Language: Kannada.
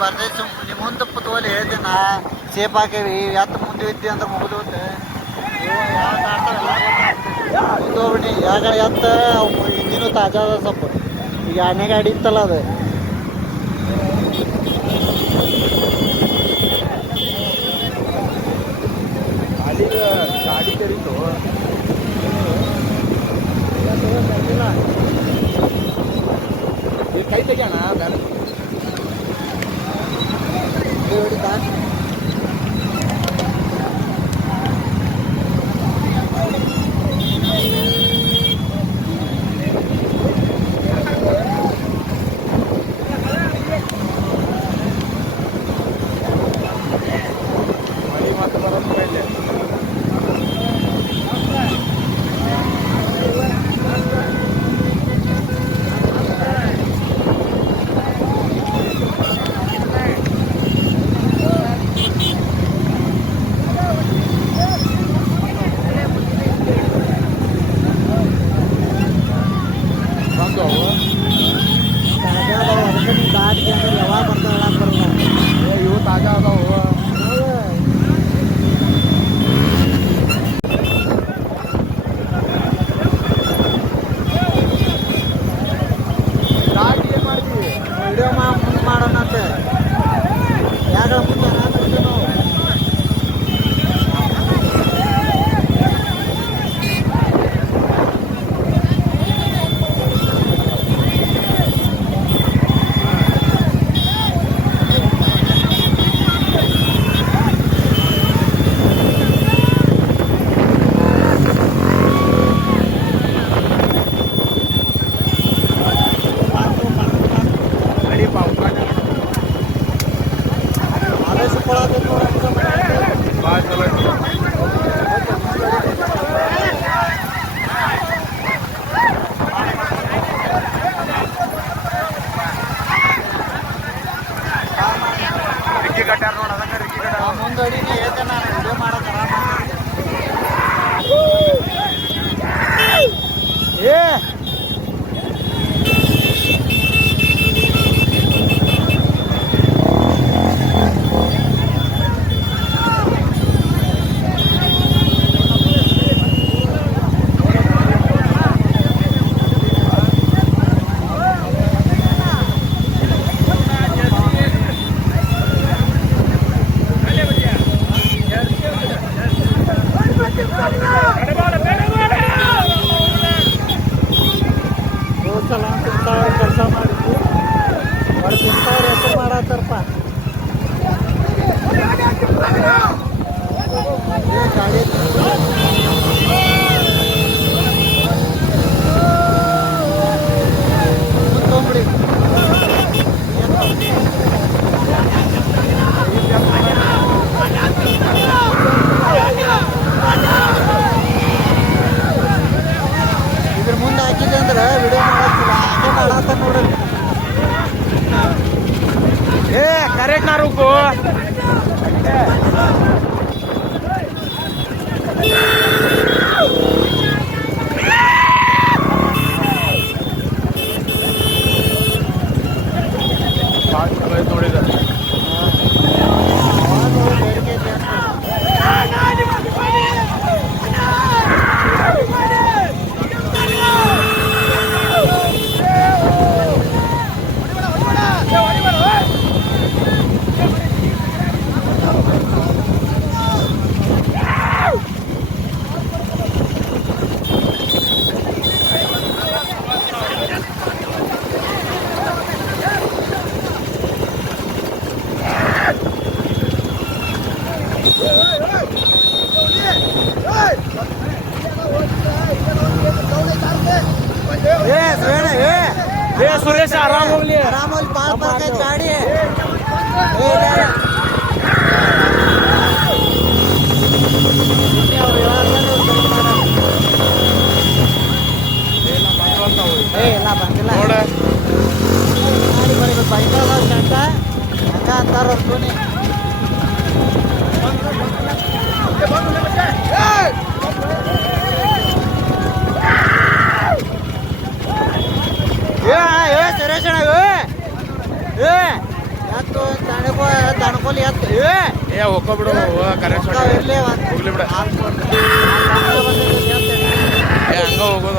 ಬರ್ತೈತಿ ನಿಮ್ಮ ಮುಂದೆ ತೋಲಿ ಹೇಳ್ತೀನಿ ನಾ ಸೇಫ್ ಹಾಕೇವಿ ಎತ್ತ ಮುಂದೆ ಇದ್ದಿ ಅಂದ್ರೆ ಮುಗಿದು ಮುಂದೆ ಹೋಗ್ಬಿಟ್ಟು ಯಾಗ ಎತ್ತ ಹಿಂದಿನೂ ತಾಜಾ ಅದ ಸ್ವಲ್ಪ ಈಗ ಎರಡನೇ ಗಾಡಿ ಇತ್ತಲ್ಲ ಅದು ಗಾಡಿ ಕರೀತು ಕೈ ತೆಗ್ಯಾಣ ಬೇಡ ಹೊಡಿತಾ ಕೆಲಸ ಮಾಡಿದ್ದು ಅವ್ರು ತಿಂತವ್ರು ಹೆಸರು ಮಾಡತ್ತಾರಪ್ಪ ಗಾಡಿ ತೊಗೊಂಬಿಡಿ ಇದ್ರ ಮುಂದೆ ಹಾಕಿದ್ದೆ ಅಂದ್ರೆ ವಿಡಿಯೋ ಮಾಡತ್ತಿಲ್ಲ ಹಾಗೆ ಮಾಡತ್ತ ನೋಡ್ರಿ ಏ ಕರೆಕ್ಟ್ ನಾ ರೂಕು ನೋಡಿದ ಬೇಡಿಕೆ ಐತಿ ಅಂತ. ಏ ಸುರೇಣ, ಏ ಸುರೇಶ ಆರಾಮ್ ಹೋಗ್ಲಿ. ಆರಾಮ್ ಹೋಗಿ ಭಾಳ ಬರ್ತೈತಿ ಗಾಡಿ. ಏ, ಇಲ್ಲ, ಇಲ್ಲ. ಸುಮ್ನೆ ಅವ್ರು ಹೇಳೋದ್ರಲ್ಲಿ ಒಂದ್ ಸ್ವಲ್ಪ ಮಾಡ. ಏ ಇಲ್ಲ ಬಂದಿಲ್ಲ. ನೋಡ ಗಾಡಿ ಬರೀ ಬೈಕಲ್ಲ ಶಂಟ ಹಂಗ ಅಂತಾರ ಅವ್ರು ಸುನಿ. ಏ ಸುರೇಶಣ್ಣ ಎತ್ತು ತಣಕೋಲಿ ಎತ್ತು ಏ ಹೋಗ್ಬಿಡು ಕರೆಕ್ಟ್ ಇರ್ಲಿ ಹೋಗ್ಲಿ ಬಿಡ. ಏ ಹಂಗ ಹೋಗೋದ